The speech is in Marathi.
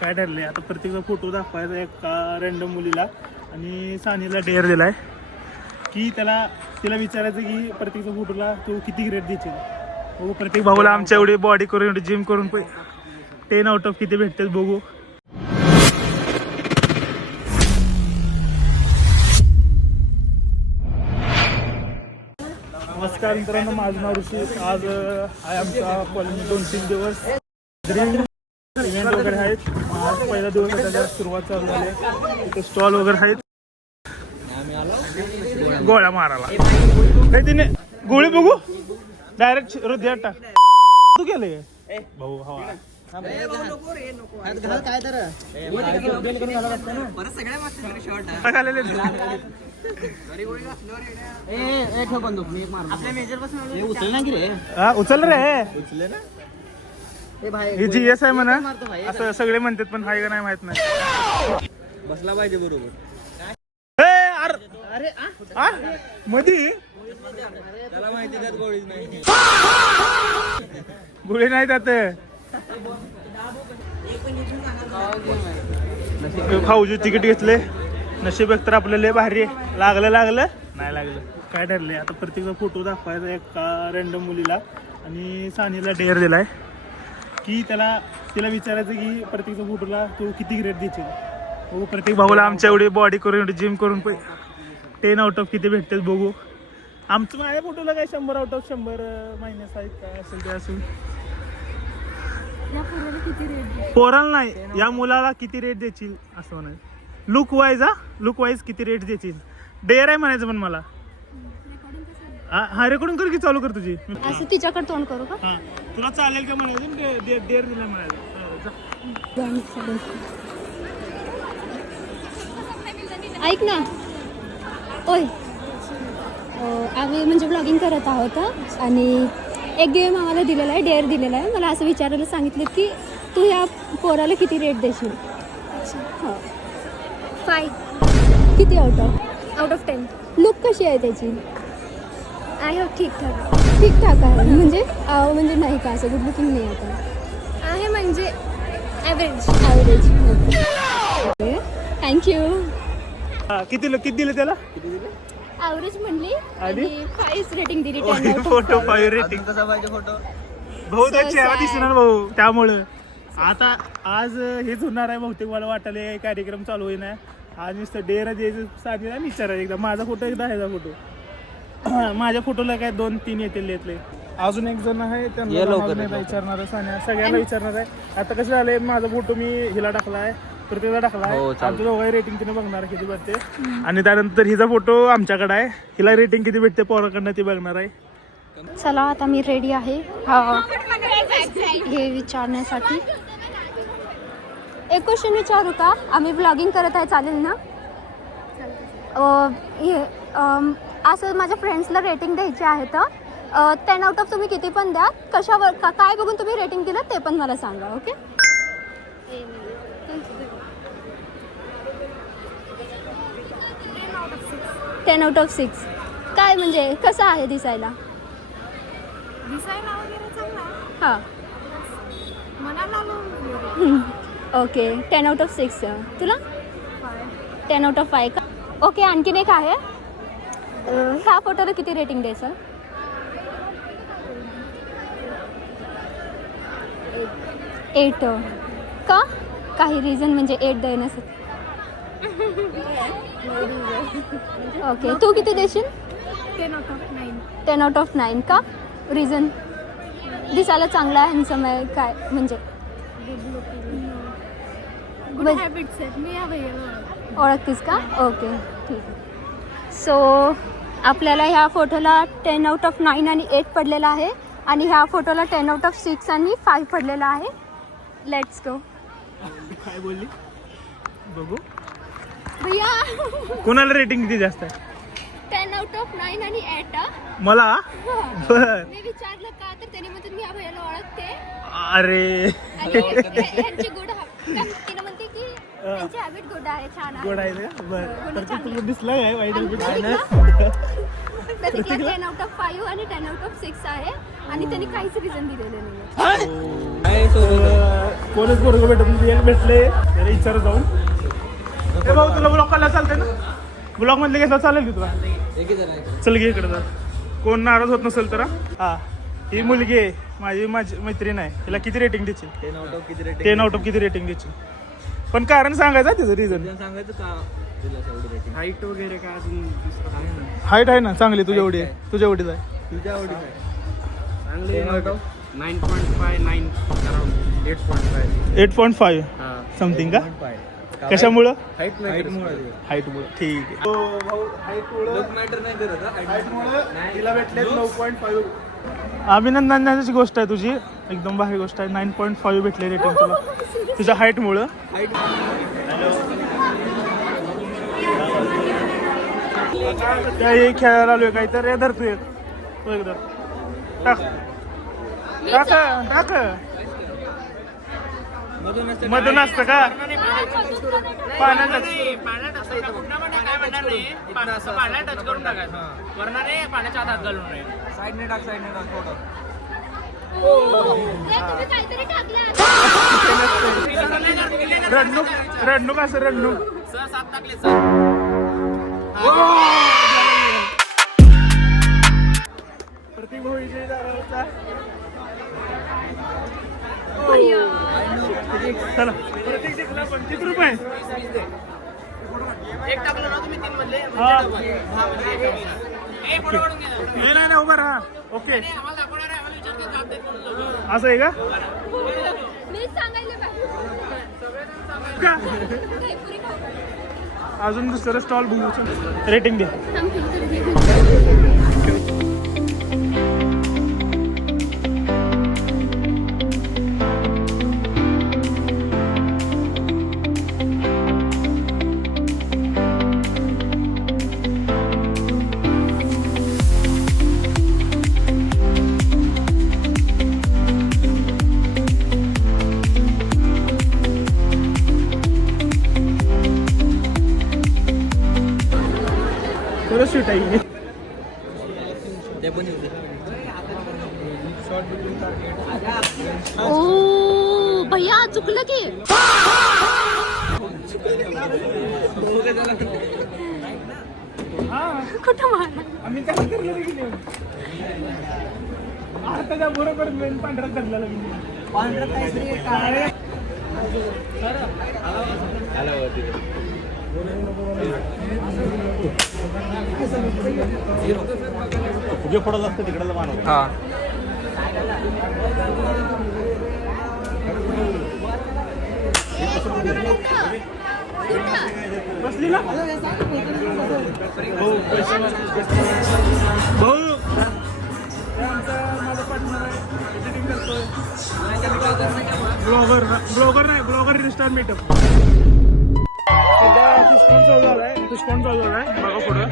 काय ठरलंय आता प्रत्येकचा फोटो दाखवायचा एका रँडम मुलीला आणि सानीला डेअर दिलाय की तिला विचारायचं की प्रत्येकच्या फोटोला तू किती ग्रेड देशील. बघू प्रत्येक भाऊला आमच्या एवढी बॉडी करून एवढी जिम करून 10 आउट ऑफ किती भेटते बघू. नमस्कार मित्रांनो, माझं नाव ऋषी. आज आहे आमचा कॉलेज 2-3 दिवस इव्हेंट वगैरे आहेत. आज पहिला दिवस त्याला सुरुवात चालू झाली आहे. इथे स्टॉल वगैरे आहेत. गोळ्या मारायला काही तिने गोळी बघू डायरेक्ट हृदयात टाक. तू गेले भाऊ हवा उचल रे GS आहे म्हणा असं सगळे म्हणतात पण हाय का नाही माहित नाही. बसला पाहिजे बरोबर. अरे मधी त्याला माहिती त्यात गोळीच नाही. गोळी नाही त्यात. खाऊचे तिकीट घेतले. नशीब एक तर आपल्याला लय भारी आहे. लागलं नाही लागलं. काय ठरलंय आता प्रत्येकचा फोटो दाखवायचा एका रँडम मुलीला आणि सानीला डेअर दिलाय की तिला विचारायचं की प्रत्येकच्या फोटोला तू किती ग्रेड देशील. बघू प्रत्येक भाऊला आमच्या एवढी बॉडी करून एवढी जिम करून 10 आउट ऑफ किती भेटते बघू. आमचं माझ्या फोटोला काय 100 आउट ऑफ 100 मायनस आहेत. काय असेल ते असेल. पोराला नाही या मुलाला किती रेट देशील असं म्हणायचं. लुक वाईज किती रेट देशील. डेअर आहे म्हणायचं पण मला. हा रेकॉर्डिंग कर की चालू कर तुझी. असं तिच्याकडे तोंड करू का? हा तुला चालेल का म्हणायचं. डेअर दिला म्हणायचं. ऐक ना ओय आम्ही म्हणजे ब्लॉगिंग करत आहोत आणि एक गेम आम्हाला दिलेला आहे, डेअर दिलेला आहे. मला असं विचारायला सांगितलं की तू ह्या पोराला किती रेट देशील. हो 5 किती आउट ऑफ 10. लुक कशी आहे त्याची. आहे ठीकठाक ठीकठाक आहे म्हणजे नाही का असं गुड लुकिंग नाही आता आहे म्हणजे ॲव्हरेज. Okay thank you. किती दिले त्याला. ॲव्हरेज म्हणली आणि? आणि 5 रेटिंग दिली 10 out of फोटो 5. 5 रेटिंग कसा पाहिजे फोटो. भाऊ तर चेहरा दिसणार भाऊ. त्यामुळं आता आज हेच होणार आहे बहुतेक. मला वाटले कार्यक्रम चालू होईना. आज नुसतं डेअर द्यायचं साधीला विचारायचं एकदा. माझा फोटो एकदा ह्याचा फोटो. माझ्या फोटोला काय 2-3 येतील येतले. अजून एक जण आहे त्यांना विचारणार आहे. सगळ्यांना विचारणार आहे. आता कसं झालंय माझा फोटो मी हिला टाकला आहे तर तिला टाकला आहे. आमच्या दोघांची रेटिंग तिने बघणार किती भेटते आणि त्यानंतर हिचा फोटो आमच्याकडे आहे. हिला रेटिंग किती भेटते पोराकडनं ती बघणार आहे. चला आता मी रेडी आहे हे विचारण्यासाठी. एक क्वेश्चन विचारू का. आम्ही ब्लॉगिंग करत आहे चालेल ना. असं माझ्या फ्रेंड्सला रेटिंग द्यायची आहे तर 10 आउट ऑफ तुम्ही किती पण द्या. कशावर काय बघून तुम्ही रेटिंग दिलं ते पण मला सांगा. Okay 10 out of 6. काय म्हणजे कसं आहे दिसायला. वगैरे चांगला हां मनाला ओके 10 आउट ऑफ 6. तुला 10 आउट ऑफ 5 का. ओके आणखीन एक आहे. ह्या फोटोला किती रेटिंग द्यायचं. 8 का. काही रिझन म्हणजे 8 देण्यासाठी. ओके तू किती देशील. 10 out of 9. 10 आउट ऑफ 9 का. रिझन दिसायला चांगला आहे हँडसम आहे काय म्हणजे. गुड हॅबिट्स आहेत. मी या भैयाला ओळखतीस का. ओके ठीक आहे. सो आपल्याला ह्या फोटोला 10 आउट ऑफ 9 आणि 8 पडलेला आहे आणि ह्या फोटोला 10 आउट ऑफ 6 आणि 5 पडलेला आहे. Let's go. काय बोलली बघू. भैया कोणाला रेटिंग किती जास्त आहे. 10 आउट ऑफ 9 आणि 8 मला. बर मी विचारलं का तर त्याने म्हणते मी ह्या भैयाला ओळखते अरे आणि ह्यांची गुड तिने म्हणते की त्यांची हॅबिट गुड आहे, छान आहे. गोड आहे का बरं तर ते तुला दिसलं काय वाईट आणि habit? प्रतीकला 10 out of 5 आणि 10 out of 6 आहे आणि त्यांनी काहीच रिझन दिलेलं नाही. काय सोबत कोणच बरोबर भेटले त्याला विचार जाऊन हे भाऊ तुला ब्लॉग करायला चालतंय ना ब्लॉग मधले घेतलं चालेल की तुला चल घे इकडे जा कोण नाराज होत नसेल तर हा ही मुलगी आहे माझी मैत्रीण आहे तिला किती रेटिंग द्यायची 10 out of किती rating? 10 आउट ऑफ किती रेटिंग द्यायची पण कारण सांगायचं त्याचं रिझन तुला सांगायचं का दिला एवढी रेटिंग हाईट वगैरे काय अजून दुसरं काय नाही. हाईट आहे ना चांगली तुझ्या एवढी आहे तुझ्या एवढीच आहे तुझ्या आवडी काय चांगली 10 out of? 9.5 9 अराउंड 8.5 8.5 हा समथिंग का 1.5. कशामुळं हाईट नाही Height मुळे. हाईटमुळं ठीक आहे Look matter नाही करत हा, height मुळे. तिला भेटले 9.5 अभिनंदनाची गोष्ट आहे तुझी एकदम भारी गोष्ट आहे 9.5 भेटले रेटिंग तुला तुझ्या हाईटमुळं Height काही खेळायला आलोय काही तर धर तू एक तू एकदा टाक टाक टाक मधून असतं मधून असतं का पाण्यात साईडने टाक थोडं तुम्ही काहीतरी टाकलं रडणूक असं रडणूक प्रतीक भाऊ विजयी झाला होता चला प्रतीक जिंकला 25 रुपये हा. नाही उभा राहा ओके असं आहे का मीच सांगायला का? पाहिजे पुरी खाऊ. अजून दुसरं स्टॉल बघू रेटिंग दे थांब कितीतरी घे. खरंच शूट आहे ते पण येऊ दे. ओ भैया चुकलं की हा कुठं मारला? आम्ही काय करणार की नाही आता बरोबर मेन पांढरा धरलेला तुझे फोटो असतं तिकडे मानव हा बसली ना भाऊ माझा पार्टनर आहे एडिटिंग करतोय ब्लॉगर नाही इन्स्टा मीटअप पुष्पॉन चालू झालाय बघा पुढं